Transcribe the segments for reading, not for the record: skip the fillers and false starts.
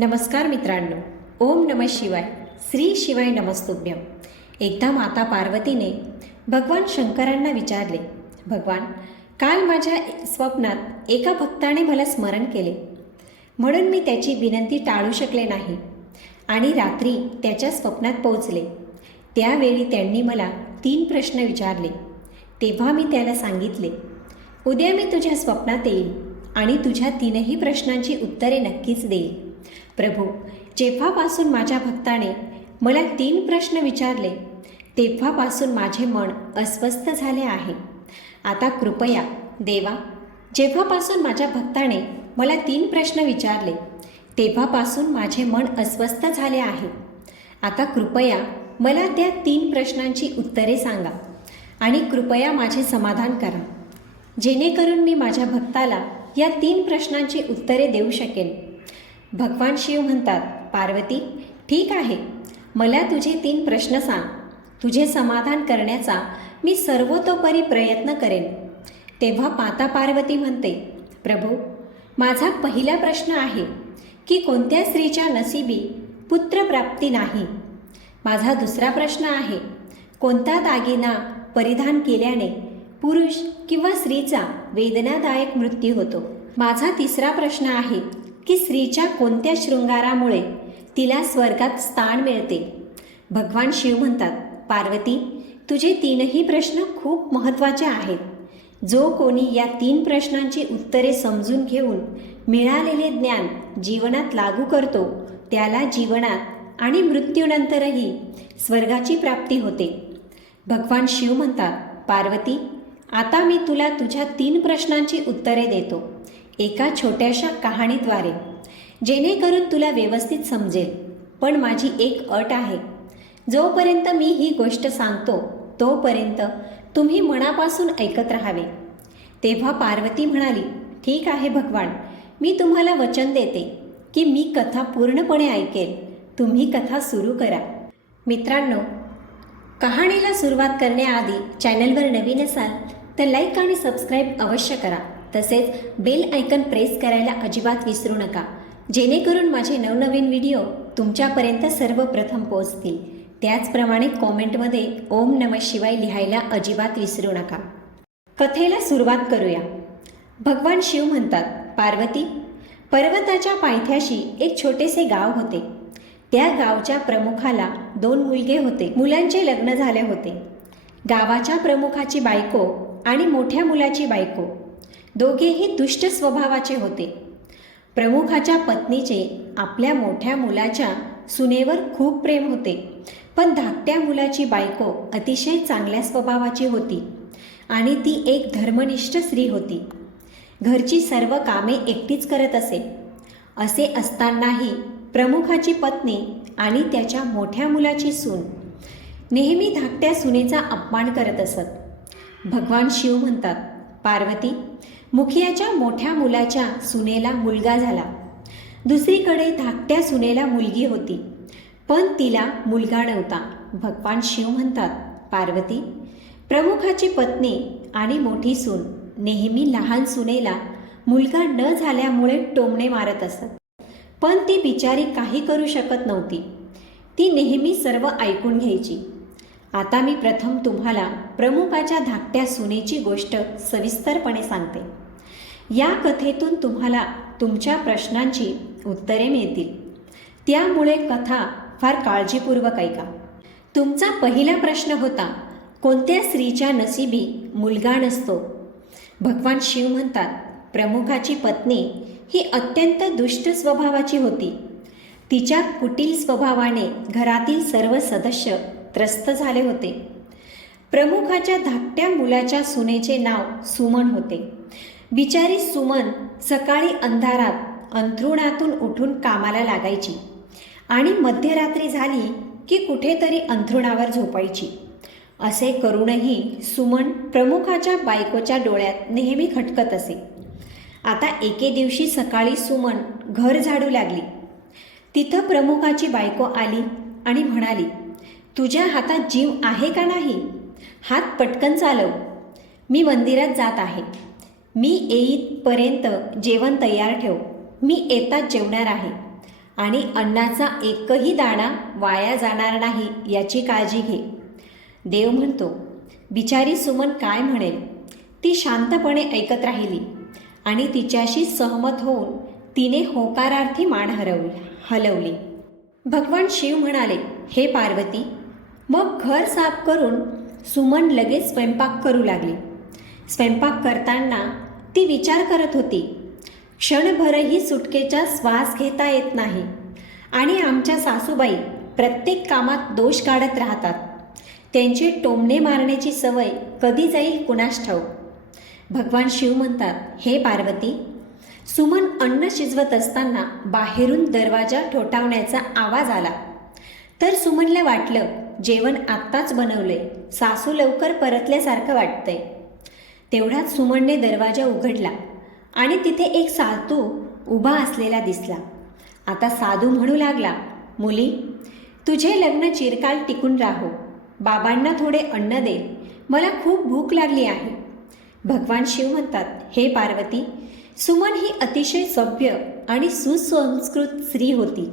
नमस्कार मित्रांनो, ओम नमः शिवाय. श्री शिवाय नमस्तुभ्यम. एकदा माता पार्वतीने भगवान शंकरांना विचारले, भगवान, काल माझ्या स्वप्नात एका भक्ताने मला स्मरण केले, म्हणून मी त्याची विनंती टाळू शकले नाही आणि रात्री त्याच्या स्वप्नात पोहोचले. त्यावेळी त्यांनी मला 3 प्रश्न विचारले. तेव्हा मी त्याला सांगितले, उद्या मी तुझ्या स्वप्नात येईल आणि तुझ्या 3ही प्रश्नांची उत्तरे नक्कीच देईल. प्रभू, जेव्हापासून माझ्या भक्ताने मला 3 प्रश्न विचारले तेव्हापासून माझे मन अस्वस्थ झाले आहे. आता कृपया देवा, जेव्हापासून माझ्या भक्ताने मला 3 प्रश्न विचारले तेव्हापासून माझे मन अस्वस्थ झाले आहे. आता कृपया मला त्या 3 प्रश्नांची उत्तरे सांगा आणि कृपया माझे समाधान करा, जेणेकरून मी माझ्या भक्ताला या 3 प्रश्नांची उत्तरे देऊ शकेन. भगवान शिव म्हणतात, पार्वती, ठीक आहे, मला तुझे 3 प्रश्न सांग. तुझे समाधान करण्याचा मी सर्वतोपरी प्रयत्न करेन. तेव्हा माता पार्वती म्हणते, प्रभू, माझा पहिला प्रश्न आहे की कोणत्या स्त्रीच्या नशिबी पुत्रप्राप्ती नाही. माझा दुसरा प्रश्न आहे, कोणता दागिना परिधान केल्याने पुरुष किंवा स्त्रीचा वेदनादायक मृत्यू होतो. माझा तिसरा प्रश्न आहे की स्त्रीच्या कोणत्या शृंगारामुळे तिला स्वर्गात स्थान मिळते. भगवान शिव म्हणतात, पार्वती, तुझे 3ही प्रश्न खूप महत्त्वाचे आहेत. जो कोणी या 3 प्रश्नांची उत्तरे समजून घेऊन मिळालेले ज्ञान जीवनात लागू करतो त्याला जीवनात आणि मृत्यूनंतरही स्वर्गाची प्राप्ती होते. भगवान शिव म्हणतात, पार्वती, आता मी तुला तुझ्या 3 प्रश्नांची उत्तरे देतो एका छोट्याशा कहाणीद्वारे, जेणेकरून तुला व्यवस्थित समजेल. पण माझी एक अट आहे, जोपर्यंत मी ही गोष्ट सांगतो तोपर्यंत तुम्ही मनापासून ऐकत राहावे. तेव्हा पार्वती म्हणाली, ठीक आहे भगवान, मी तुम्हाला वचन देते की मी कथा पूर्णपणे ऐकेल. तुम्ही कथा सुरू करा. मित्रांनो, कहाणीला सुरुवात करण्याआधी चॅनलवर नवीन असाल तर लाईक आणि सबस्क्राईब अवश्य करा. तसेच बेल आयकन प्रेस करायला अजिबात विसरू नका, जेणेकरून माझे नवनवीन व्हिडिओ तुमच्यापर्यंत सर्वप्रथम पोहोचतील. त्याचप्रमाणे कॉमेंटमध्ये ओम नमः शिवाय लिहायला अजिबात विसरू नका. कथेला सुरुवात करूया. भगवान शिव म्हणतात, पार्वती, पर्वताच्या पायथ्याशी एक छोटेसे गाव होते. त्या गावच्या प्रमुखाला 2 मुलगे होते. मुलांचे लग्न झाले होते. गावाच्या प्रमुखाची बायको आणि मोठ्या मुलाची बायको दोघेही दुष्ट स्वभावाचे होते. प्रमुखाच्या पत्नीचे आपल्या मोठ्या मुलाच्या सुनेवर खूप प्रेम होते, पण धाकट्या मुलाची बायको अतिशय चांगल्या स्वभावाची होती आणि ती एक धर्मनिष्ठ स्त्री होती. घरची सर्व कामे एकटीच करत असे. असे असतानाही प्रमुखाची पत्नी आणि त्याच्या मोठ्या मुलाची सून नेहमी धाकट्या सुनेचा अपमान करत असत. भगवान शिव म्हणतात, पार्वती, मुखियाच्या मोठ्या मुलाच्या सुनेला मुलगा झाला. दुसरीकडे धाकट्या सुनेला मुलगी होती, पण तिला मुलगा नव्हता. भगवान शिव म्हणतात, पार्वती, प्रमुखाची पत्नी आणि मोठी सून नेहमी लहान सुनेला मुलगा न झाल्यामुळे टोमणे मारत असत, पण ती बिचारी काही करू शकत नव्हती. ती नेहमी सर्व ऐकून घ्यायची. आता मी प्रथम तुम्हाला प्रमुखाच्या धाकट्या सुनेची गोष्ट सविस्तरपणे सांगते. या कथेतून तुम्हाला तुमच्या प्रश्नांची उत्तरे मिळतील, त्यामुळे कथा फार काळजीपूर्वक ऐका. तुमचा पहिला प्रश्न होता, कोणत्या स्त्रीच्या नशिबी मुलगा नसतो. भगवान शिव म्हणतात, प्रमुखाची पत्नी ही अत्यंत दुष्ट स्वभावाची होती. तिच्या कुटील स्वभावाने घरातील सर्व सदस्य त्रस्त झाले होते. प्रमुखाच्या धाकट्या मुलाच्या सुनेचे नाव सुमन होते. बिचारी सुमन सकाळी अंधारात अंथरुणातून उठून कामाला लागायची आणि मध्यरात्री झाली की कुठेतरी अंथरुणावर झोपायची. असे करूनही सुमन प्रमुखाच्या बायकोच्या डोळ्यात नेहमी खटकत असे. आता एके दिवशी सकाळी सुमन घर झाडू लागली. तिथं प्रमुखाची बायको आली आणि म्हणाली, तुझ्या हातात जीव आहे का नाही? हात पटकन चालव, मी मंदिरात जात आहे. मी येईपर्यंत जेवण तयार ठेव, मी येताच जेवणार आहे. आणि अन्नाचा एकही दाणा वाया जाणार नाही याची काळजी घे. देव म्हणतो, बिचारी सुमन काय म्हणेल. ती शांतपणे ऐकत राहिली आणि तिच्याशी सहमत होऊन तिने होकारार्थी मान हलवली. भगवान शिव म्हणाले, हे पार्वती. मग घर साफ करून सुमन लगेच स्वयंपाक करू लागली. स्वयंपाक करताना ती विचार करत होती, क्षणभरही सुटकेचा श्वास घेता येत नाही आणि आमच्या सासूबाई प्रत्येक कामात दोष काढत राहतात. त्यांचे टोमणे मारण्याची सवय कधी जाईल कुणास ठाऊक. भगवान शिव म्हणतात, हे पार्वती. सुमन अन्न शिजवत असताना बाहेरून दरवाजा ठोठावण्याचा आवाज आला. तर सुमनला वाटलं, जेवण आत्ताच बनवलंय, सासू लवकर परतल्यासारखं वाटतंय. तेवढ्यात सुमनने दरवाजा उघडला आणि तिथे एक साधू उभा असलेला दिसला. आता साधू म्हणू लागला, मुली, तुझे लग्न चिरकाल टिकून राहो. बाबांना थोडे अन्न दे, मला खूप भूक लागली आहे. भगवान शिव म्हणतात, हे पार्वती. सुमन ही अतिशय सभ्य आणि सुसंस्कृत स्त्री होती.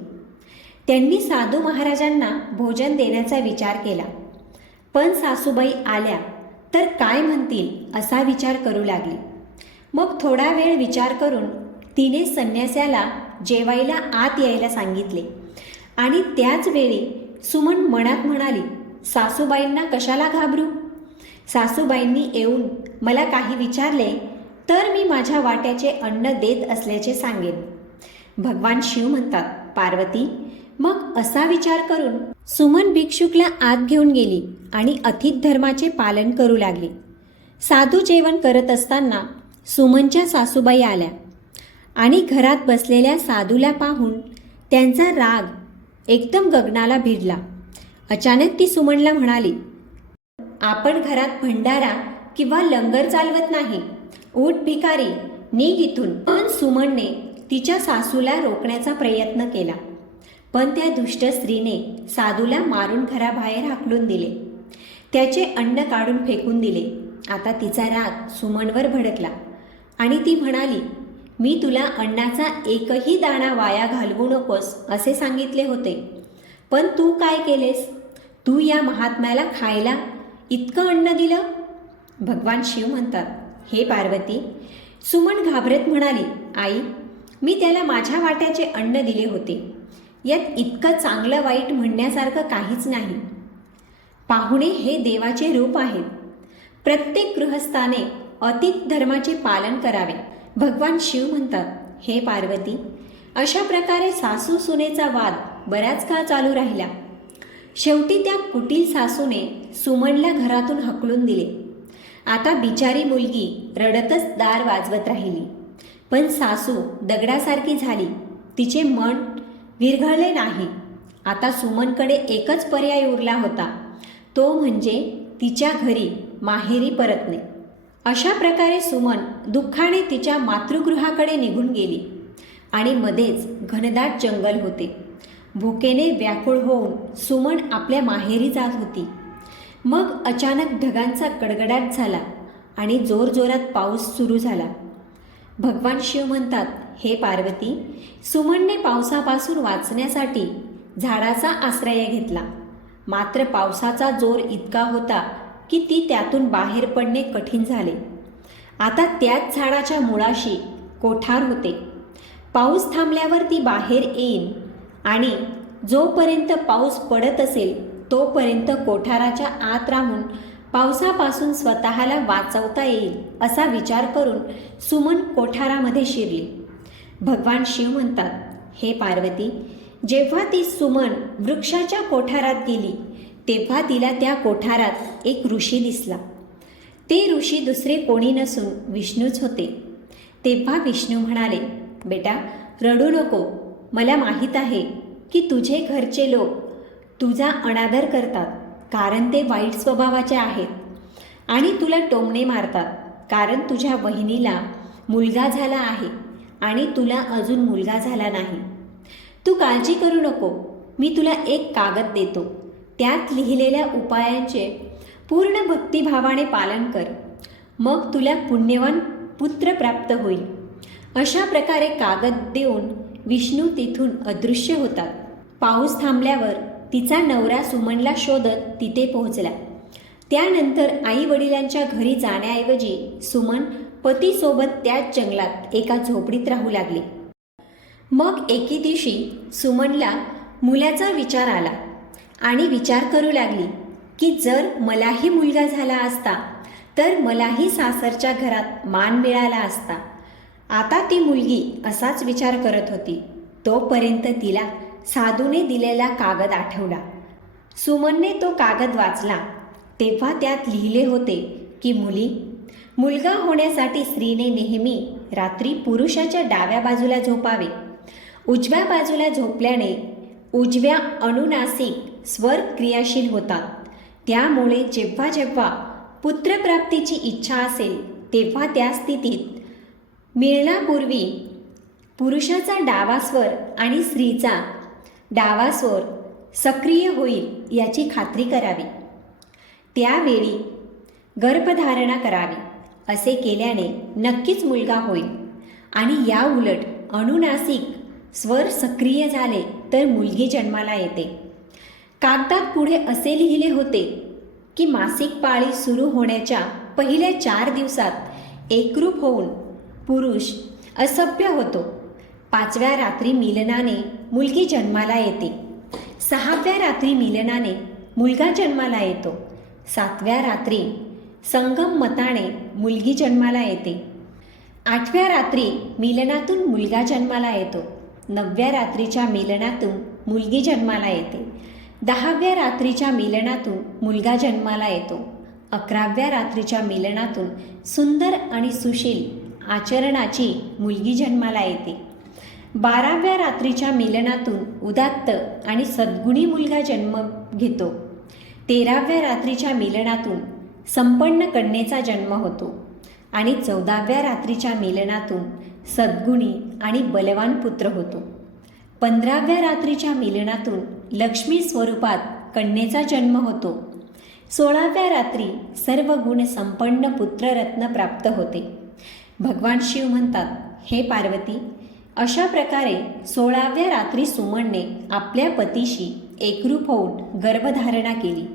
त्यांनी साधू महाराजांना भोजन देण्याचा विचार केला. पण सासूबाई आल्या तर काय म्हणतील असा विचार करू लागली. मग थोडा वेळ विचार करून तिने संन्यासाला जेवायला आत यायला सांगितले आणि त्याच वेळी सुमन मनात म्हणाली, सासूबाईंना कशाला घाबरू. सासूबाईंनी येऊन मला काही विचारले तर मी माझ्या वाट्याचे अन्न देत असल्याचे सांगेन. भगवान शिव म्हणतात, पार्वती. मग असा विचार करून सुमन भिक्षुकला आत घेऊन गेली आणि अथित धर्माचे पालन करू लागली. साधू जेवण करत असताना सुमनच्या सासूबाई आल्या आणि घरात बसलेल्या साधूला पाहून त्यांचा राग एकदम गगनाला भिडला. अचानक ती सुमनला म्हणाली, आपण घरात भंडारा किंवा लंगर चालवत नाही. उठ भिकारी, निघ इथून. पण सुमनने तिच्या सासूला रोखण्याचा प्रयत्न केला. पण त्या दुष्ट स्त्रीने साधूला मारून घराबाहेर हाकलून दिले. त्याचे अन्न काढून फेकून दिले. आता तिचा राग सुमनवर भडकला आणि ती म्हणाली, मी तुला अन्नाचा एकही दाणा वाया घालवू नकोस असे सांगितले होते, पण तू काय केलेस. तू या महात्म्याला खायला इतकं अन्न दिलं. भगवान शिव म्हणतात, हे पार्वती. सुमन घाबरत म्हणाली, आई, मी त्याला माझ्या वाट्याचे अन्न दिले होते. यात इतकं चांगलं वाईट म्हणण्यासारखं काहीच नाही. पाहुणे हे देवाचे रूप आहेत. प्रत्येक गृहस्थाने अतीत धर्माचे पालन करावे. भगवान शिव म्हणतात, हे पार्वती. अशा प्रकारे सासू सुनेचा वाद बराच काळ चालू राहिला. शेवटी त्या कुटील सासूने सुमनला घरातून हकलून दिले. आता बिचारी मुलगी रडतच दार वाजवत राहिली. पण सासू दगडासारखी झाली. तिचे मन विरघळले नाही. आता सुमनकडे एकच पर्याय उरला होता, तो म्हणजे तिच्या घरी माहेरी परतणे. अशा प्रकारे सुमन दुःखाने तिच्या मातृगृहाकडे निघून गेली आणि मध्येच घनदाट जंगल होते. भुकेने व्याकुळ होऊन सुमन आपल्या माहेरी जात होती. मग अचानक ढगांचा गडगडाट झाला आणि जोरजोरात पाऊस सुरू झाला. भगवान शिव म्हणतात, हे पार्वती. सुमनने पावसापासून वाचण्यासाठी झाडाचा आश्रय घेतला. मात्र पावसाचा जोर इतका होता की ती त्यातून बाहेर पडणे कठीण झाले. आता त्याच झाडाच्या मुळाशी कोठार होते. पाऊस थांबल्यावर ती बाहेर येईन आणि जोपर्यंत पाऊस पडत असेल तोपर्यंत कोठाराच्या आत राहून पावसापासून स्वतःला वाचवता येईल असा विचार करून सुमन कोठारामध्ये शिरली. भगवान शिव म्हणतात, हे पार्वती. जेव्हा ती सुमन वृक्षाच्या कोठारात गेली तेव्हा तिला त्या कोठारात एक ऋषी दिसला. ते ऋषी दुसरे कोणी नसून विष्णूच होते. तेव्हा विष्णू म्हणाले, बेटा रडू नको. मला माहीत आहे की तुझे घरचे लोक तुझा अनादर करतात कारण ते वाईट स्वभावाचे आहेत आणि तुला टोमणे मारतात कारण तुझ्या बहिणीला मुलगा झाला आहे आणि तुला अजून मुलगा झाला नाही. तू काळजी करू नको. मी तुला एक कागद देतो. त्यात लिहिलेल्या उपायांचे पूर्ण भक्तिभावाने पालन कर. मग तुला पुण्यवान पुत्र प्राप्त होईल. अशा प्रकारे कागद देऊन विष्णू तिथून अदृश्य होतात. पाऊस थांबल्यावर तिचा नवरा सुमनला शोधत तिथे पोहोचला. त्यानंतर आई वडिलांच्या घरी जाण्याऐवजी सुमन पतीसोबत त्याच जंगलात एका झोपडीत राहू लागली. मग एके दिवशी सुमनला मुलाचा विचार आला आणि विचार करू लागली की जर मलाही मुलगा झाला असता तर मलाही सासरच्या घरात मान मिळाला असता. आता ती मुलगी असाच विचार करत होती तोपर्यंत तिला साधूने दिलेला कागद आठवला. सुमनने तो कागद वाचला तेव्हा त्यात लिहिले होते की मुलगा होण्यासाठी स्त्रीने नेहमी रात्री पुरुषाच्या डाव्या बाजूला झोपावे. उजव्या बाजूला झोपल्याने उजव्या अनुनासिक स्वर क्रियाशील होतात. त्यामुळे जेव्हा जेव्हा पुत्रप्राप्तीची इच्छा असेल तेव्हा त्या स्थितीत मिळण्यापूर्वी पुरुषाचा डावा स्वर आणि स्त्रीचा डावा स्वर सक्रिय होईल याची खात्री करावी. त्यावेळी गर्भधारणा करावी. असे केल्याने नक्कीच मुलगा होईल आणि या उलट अनुनासिक स्वर सक्रिय झाले तर मुलगी जन्माला येते. कागदात पुढे असे लिहिले होते की मासिक पाळी सुरू होण्याच्या पहिल्या 4 दिवसात एकरूप होऊन पुरुष असभ्य होतो. 5व्या रात्री मिलनाने मुलगी जन्माला येते. 6व्या रात्री मिलनाने मुलगा जन्माला येतो. 7व्या रात्री संगममताने मुलगी जन्माला येते. 8व्या रात्री मिलनातून मुलगा जन्माला येतो. 9व्या रात्रीच्या मिलनातून मुलगी जन्माला येते. 10व्या रात्रीच्या मिलनातून मुलगा जन्माला येतो. 11व्या रात्रीच्या मिलनातून सुंदर आणि सुशील आचरणाची मुलगी जन्माला येते. 12व्या रात्रीच्या मिलनातून उदात्त आणि सद्गुणी मुलगा जन्म घेतो. 13व्या रात्रीच्या मिलनातून संपन्न कन्येचा जन्म होतो आणि 14व्या रात्रीच्या मिलनातून सद्गुणी आणि बलवान पुत्र होतो. 15व्या रात्रीच्या मिलनातून लक्ष्मी स्वरूपात कन्येचा जन्म होतो. 16व्या रात्री सर्व गुण संपन्न पुत्ररत्न प्राप्त होते. भगवान शिव म्हणतात, हे पार्वती, अशा प्रकारे 16व्या रात्री सुमनने आपल्या पतीशी एकरूप होऊन गर्भधारणा केली.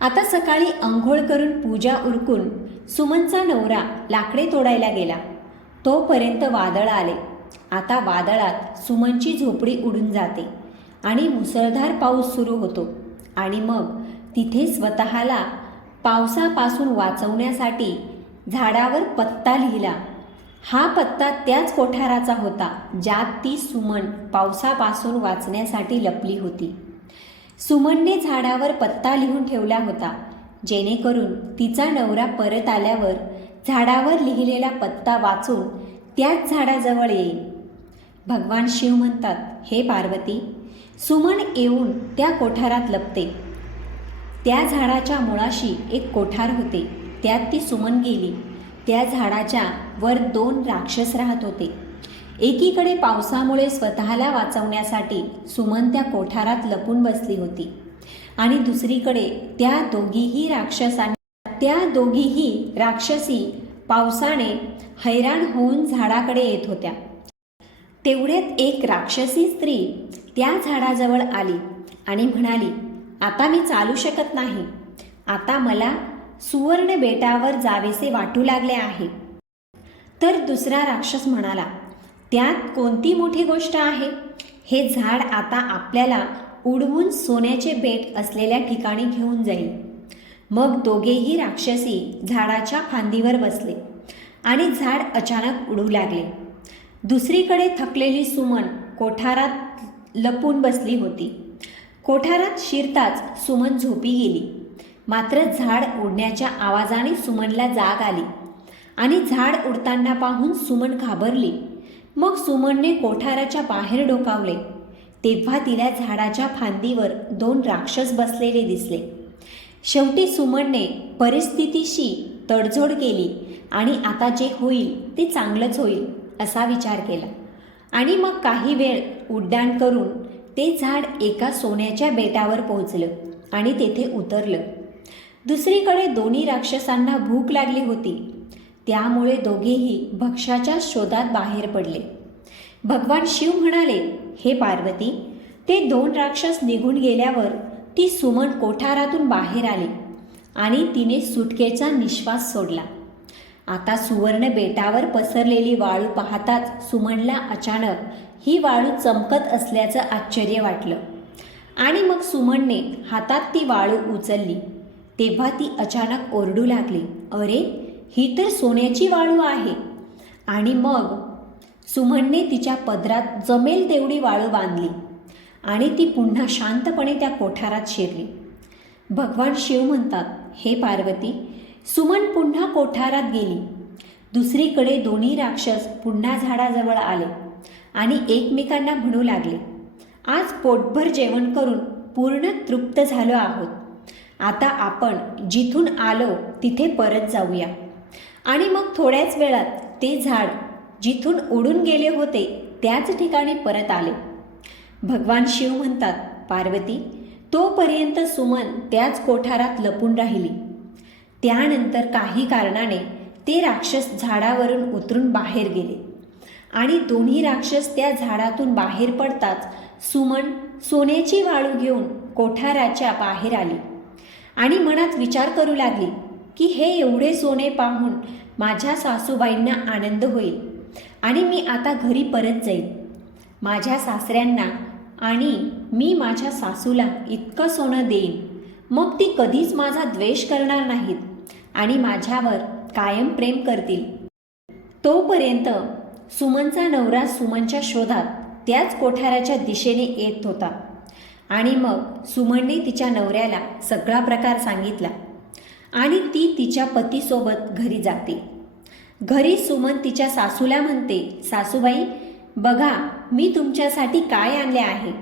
आता सकाळी अंघोळ करून पूजा उरकून सुमनचा नवरा लाकडे तोडायला गेला. तोपर्यंत वादळ आले. आता वादळात सुमनची झोपडी उडून जाते आणि मुसळधार पाऊस सुरू होतो. आणि मग तिथे स्वतःला पावसापासून वाचवण्यासाठी झाडावर पत्ता लिहिला. हा पत्ता त्याच कोठाराचा होता ज्यात ती सुमन पावसापासून वाचण्यासाठी लपली होती. सुमनने झाडावर पत्ता लिहून ठेवला होता जेणेकरून तिचा नवरा परत आल्यावर झाडावर लिहिलेला पत्ता वाचून त्याच झाडाजवळ येईल. भगवान शिव म्हणतात, हे पार्वती, सुमन येऊन त्या कोठारात लपते. त्या झाडाच्या मुळाशी एक कोठार होते. त्यात ती सुमन गेली. त्या झाडाच्या वर 2 राक्षस राहत होते. एकीकडे पावसामुळे स्वतःला वाचवण्यासाठी सुमन त्या कोठारात लपून बसली होती आणि दुसरीकडे त्या दोघीही राक्षसी पावसाने हैराण होऊन झाडाकडे येत होत्या. तेवढ्यात एक राक्षसी स्त्री त्या झाडाजवळ आली आणि म्हणाली, आता मी चालू शकत नाही. आता मला सुवर्ण बेटावर जावेसे वाटू लागले आहे. तर दुसरा राक्षस म्हणाला, त्यात कोणती मोठी गोष्ट आहे? हे झाड आता आपल्याला उडवून सोन्याचे बेट असलेल्या ठिकाणी घेऊन जाईल. मग दोघेही राक्षसी झाडाच्या फांदीवर बसले आणि झाड अचानक उडू लागले. दुसरीकडे थकलेली सुमन कोठारात लपून बसली होती. कोठारात शिरताच सुमन झोपी गेली. मात्र झाड उडण्याच्या आवाजाने सुमनला जाग आली आणि झाड उडताना पाहून सुमन घाबरली. मग सुमनने कोठाराच्या बाहेर डोकावले तेव्हा तिला झाडाच्या फांदीवर 2 राक्षस बसलेले दिसले. शेवटी सुमनने परिस्थितीशी तडजोड केली आणि आता जे होईल ते चांगलंच होईल असा विचार केला आणि मग काही वेळ उड्डाण करून ते झाड एका सोन्याच्या बेटावर पोहोचलं आणि तेथे उतरलं. दुसरीकडे दोन्ही राक्षसांना भूक लागली होती. त्यामुळे दोघेही भक्ष्याच्या शोधात बाहेर पडले. भगवान शिव म्हणाले, हे पार्वती, ते 2 राक्षस निघून गेल्यावर ती सुमन कोठारातून बाहेर आली आणि तिने सुटकेचा निश्वास सोडला. आता सुवर्ण बेटावर पसरलेली वाळू पाहताच सुमनला अचानक ही वाळू चमकत असल्याचं आश्चर्य वाटलं आणि मग सुमनने हातात ती वाळू उचलली. तेव्हा ती अचानक ओरडू लागली, अरे, ही तर सोन्याची वाळू आहे. आणि मग सुमनने तिच्या पदरात जमेल तेवढी वाळू बांधली आणि ती पुन्हा शांतपणे त्या कोठारात शिरली. भगवान शिव म्हणतात, हे पार्वती, सुमन पुन्हा कोठारात गेली. दुसरीकडे दोन्ही राक्षस पुन्हा झाडाजवळ आले आणि एकमेकांना म्हणू लागले, आज पोटभर जेवण करून पूर्ण तृप्त झालो आहोत. आता आपण जिथून आलो तिथे परत जाऊया. आणि मग थोड्याच वेळात ते झाड जिथून उडून गेले होते त्याच ठिकाणी परत आले. भगवान शिव म्हणतात, पार्वती, तोपर्यंत सुमन त्याच कोठारात लपून राहिली. त्यानंतर काही कारणाने ते राक्षस झाडावरून उतरून बाहेर गेले आणि दोन्ही राक्षस त्या झाडातून बाहेर पडताच सुमन सोन्याची वाळू घेऊन कोठाराच्या बाहेर आली आणि मनात विचार करू लागली की हे एवढे सोने पाहून माझ्या सासूबाईंना आनंद होईल आणि मी आता घरी परत जाईल. माझ्या सासऱ्यांना आणि मी माझ्या सासूला इतकं सोनं देईन, मग ती कधीच माझा द्वेष करणार नाहीत आणि माझ्यावर कायम प्रेम करतील. तोपर्यंत सुमनचा नवरा सुमनच्या शोधात त्याच कोठाराच्या दिशेने येत होता आणि मग सुमनने तिच्या नवऱ्याला सगळा प्रकार सांगितला आणि ती तिच्या पतीसोबत घरी जाते. घरी सुमन तिच्या सासूला म्हणते, सासूबाई, बघा मी तुमच्यासाठी काय आणले आहे.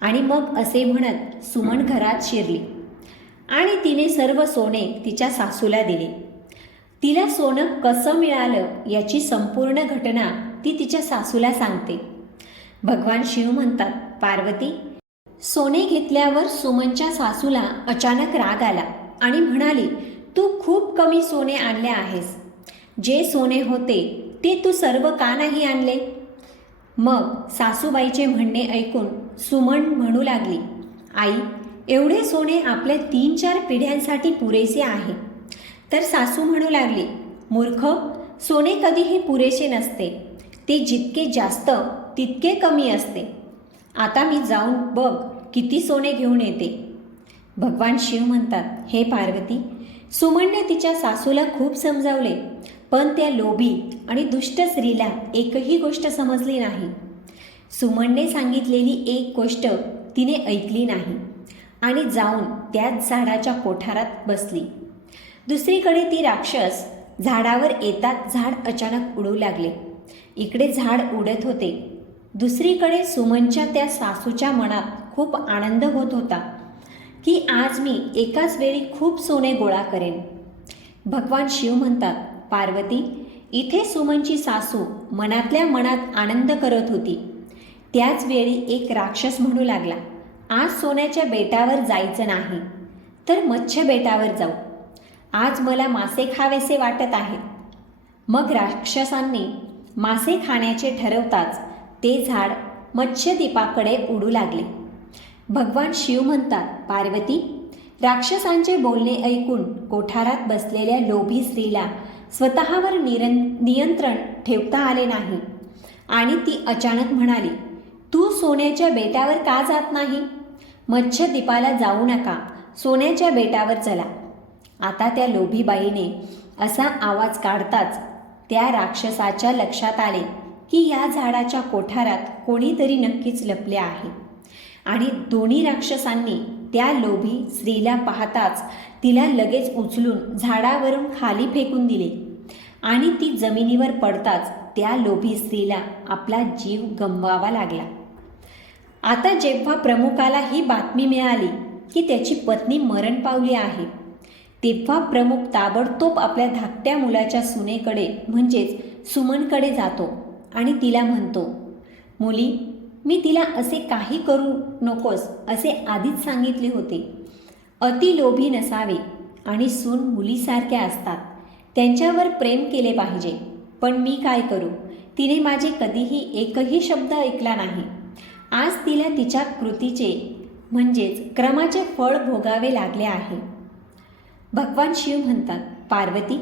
आणि मग असे म्हणत सुमन घरात शिरली आणि तिने सर्व सोने तिच्या सासूला दिले. तिला सोनं कसं मिळालं याची संपूर्ण घटना ती तिच्या सासूला सांगते. भगवान शिव म्हणतात, पार्वती, सोने घेतल्यावर सुमनच्या सासूला अचानक राग आला आणि म्हणाली, तू खूप कमी सोने आणले आहेस. जे सोने होते ते तू सर्व का नाही आणले. मग सासूबाईचे म्हणणे ऐकून सुमन म्हणू लागली, आई, एवढे सोने आपल्या 3-4 पिढ्यांसाठी पुरेसे आहे. तर सासू म्हणू लागली, मूर्ख, सोने कधीही पुरेसे नसते. ते जितके जास्त तितके कमी असते. आता मी जाऊन बघ किती सोने घेऊन येते. भगवान शिव म्हणतात, हे पार्वती, सुमनने तिच्या सासूला खूप समजावले, पण त्या लोभी आणि दुष्ट स्त्रीला एकही गोष्ट समजली नाही. सुमनने सांगितलेली एक गोष्ट तिने ऐकली नाही आणि जाऊन त्याच झाडाच्या कोठारात बसली. दुसरीकडे ती राक्षस झाडावर येताच झाड अचानक उडू लागले. इकडे झाड उडत होते. दुसरीकडे सुमनच्या त्या सासूच्या मनात खूप आनंद होत होता की आज मी एकाच वेळी खूप सोने गोळा करेन. भगवान शिव म्हणतात, पार्वती, इथे सुमनची सासू मनातल्या मनात आनंद करत होती. त्याच वेळी एक राक्षस म्हणू लागला, आज सोन्याच्या बेटावर जायचं नाही तर मत्स्य बेटावर जाऊ. आज मला मासे खावेसे वाटत आहेत. मग राक्षसांनी मासे खाण्याचे ठरवताच ते झाड मत्स्यद्वीपाकडे उडू लागले. भगवान शिव म्हणतात, पार्वती, राक्षसांचे बोलणे ऐकून कोठारात बसलेल्या लोभी स्त्रीला स्वतःवर नियंत्रण ठेवता आले नाही आणि ती अचानक म्हणाली, तू सोन्याच्या बेटावर का जात नाही. मत्स्यद्वीपाला जाऊ नका, सोन्याच्या बेटावर चला. आता त्या लोभीबाईने असा आवाज काढताच त्या राक्षसाच्या लक्षात आले की या झाडाच्या कोठारात कोणीतरी नक्कीच लपले आहे आणि दोन्ही राक्षसांनी त्या लोभी स्त्रीला पाहताच तिला लगेच उचलून झाडावरून खाली फेकून दिले आणि ती जमिनीवर पडताच त्या लोभी स्त्रीला आपला जीव गमवावा लागला. आता जेव्हा प्रमुखाला ही बातमी मिळाली की त्याची पत्नी मरण पावली आहे, तेव्हा प्रमुख ताबडतोब आपल्या धाकट्या मुलाच्या सुनेकडे म्हणजेच सुमनकडे जातो आणि तिला म्हणतो, मुली, मी तिला असे काही करू नकोस असे आधीच सांगितले होते. अति लोभी नसावे आणि सून मुलीसारख्या असतात, त्यांच्यावर प्रेम केले पाहिजे. पण मी काय करू, तिने माझे कधीही एकही शब्द ऐकला नाही. आज तिला तिच्या कृतीचे म्हणजेच क्रमाचे फळ भोगावे लागले आहे. भगवान शिव म्हणतात, पार्वती,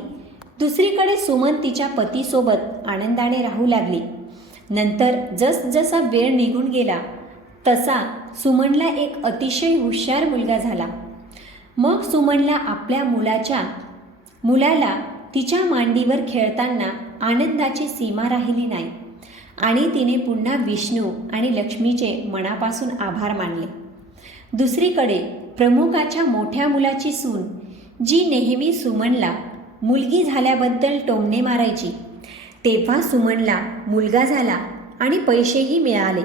दुसरीकडे सुमन तिच्या पतीसोबत आनंदाने राहू लागली. नंतर जसजसा वेळ निघून गेला तसा सुमनला एक अतिशय हुशार मुलगा झाला. मग सुमनला आपल्या मुलाला तिच्या मांडीवर खेळताना आनंदाची सीमा राहिली नाही आणि तिने पुन्हा विष्णू आणि लक्ष्मीचे मनापासून आभार मानले. दुसरीकडे प्रमुखाच्या मोठ्या मुलाची सून, जी नेहमी सुमनला मुलगी झाल्याबद्दल टोमणे मारायची, तेव्हा सुमनला मुलगा झाला आणि पैसेही मिळाले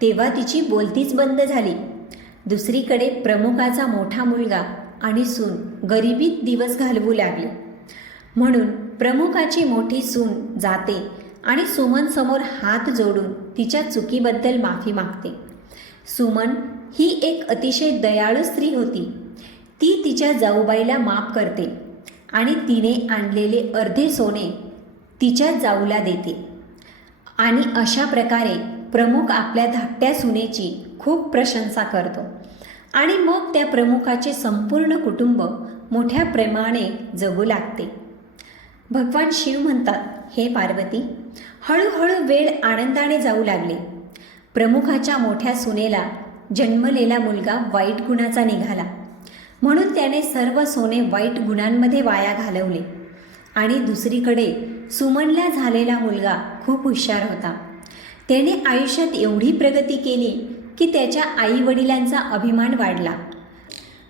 तेव्हा तिची बोलतीच बंद झाली. दुसरीकडे प्रमुखाचा मोठा मुलगा आणि सून गरिबीत दिवस घालवू लागले. म्हणून प्रमुखाची मोठी सून जाते आणि सुमनसमोर हात जोडून तिच्या चुकीबद्दल माफी मागते. सुमन ही एक अतिशय दयाळू स्त्री होती. ती तिच्या जाऊबाईला माफ करते आणि तिने आणलेले अर्धे सोने तिच्या जाऊला देते. आणि अशा प्रकारे प्रमुख आपल्या धाकट्या सुनेची खूप प्रशंसा करतो आणि मग त्या प्रमुखाचे संपूर्ण कुटुंब मोठ्या प्रेमाने जगू लागते. भगवान शिव म्हणतात, हे पार्वती, हळूहळू वेळ आनंदाने जाऊ लागले. प्रमुखाच्या मोठ्या सुनेला जन्मलेला मुलगा वाईट गुणाचा निघाला, म्हणून त्याने सर्व सोने वाईट गुणांमध्ये वाया घालवले. आणि दुसरीकडे सुमनला झालेला मुलगा खूप हुशार होता. त्याने आयुष्यात एवढी प्रगती केली की त्याच्या आईवडिलांचा अभिमान वाढला.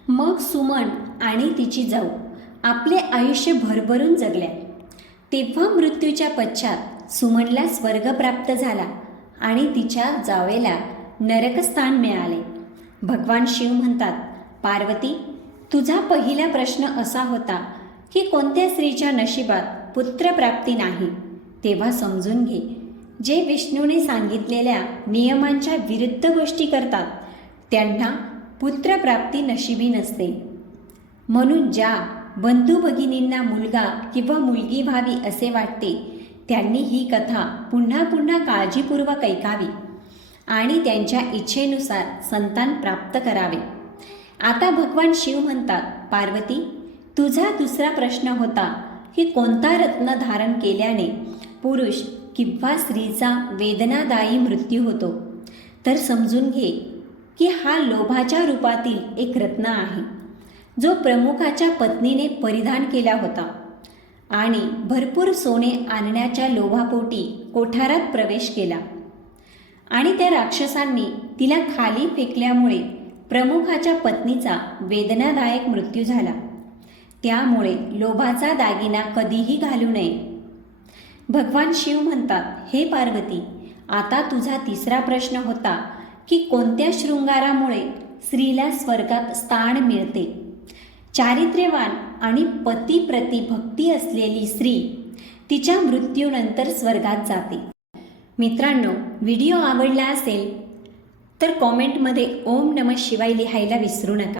मग सुमन आणि तिची जाऊ आपले आयुष्य भरभरून जगल्या. तेव्हा मृत्यूच्या पश्चात सुमनला स्वर्ग प्राप्त झाला आणि तिच्या जावेला नरकस्थान मिळाले. भगवान शिव म्हणतात, पार्वती, तुझा पहिला प्रश्न असा होता की कोणत्या स्त्रीच्या नशिबात पुत्रप्राप्ती नाही. तेव्हा समजून घे, जे विष्णूने सांगितलेल्या नियमांच्या विरुद्ध गोष्टी करतात त्यांना पुत्रप्राप्ती नशिबी नसते. म्हणून ज्या बंधू भगिनींना मुलगा किंवा मुलगी व्हावी असे वाटते त्यांनी ही कथा पुन्हा पुन्हा काळजीपूर्वक ऐकावी आणि त्यांच्या इच्छेनुसार संतान प्राप्त करावे. आता भगवान शिव म्हणतात, पार्वती, तुझा दुसरा प्रश्न होता की कोणता रत्न धारण केल्याने पुरुष किंवा स्त्रीचा वेदनादायी मृत्यू होतो. तर समजून घे की हा लोभाच्या रूपातील एक रत्न आहे, जो प्रमुखाच्या पत्नीने परिधान केला होता आणि भरपूर सोने आणण्याच्या लोभापोटी कोठारात प्रवेश केला आणि त्या राक्षसांनी तिला खाली फेकल्यामुळे प्रमुखाच्या पत्नीचा वेदनादायक मृत्यू झाला. त्यामुळे लोभाचा दागिना कधीही घालू नये. भगवान शिव म्हणतात, हे पार्वती, आता तुझा तिसरा प्रश्न होता की कोणत्या शृंगारामुळे स्त्रीला स्वर्गात स्थान मिळते. चारित्र्यवान आणि पतीप्रती भक्ती असलेली स्त्री तिच्या मृत्यूनंतर स्वर्गात जाते. मित्रांनो, व्हिडिओ आवडला असेल तर कॉमेंटमध्ये ओम नमः शिवाय लिहायला विसरू नका.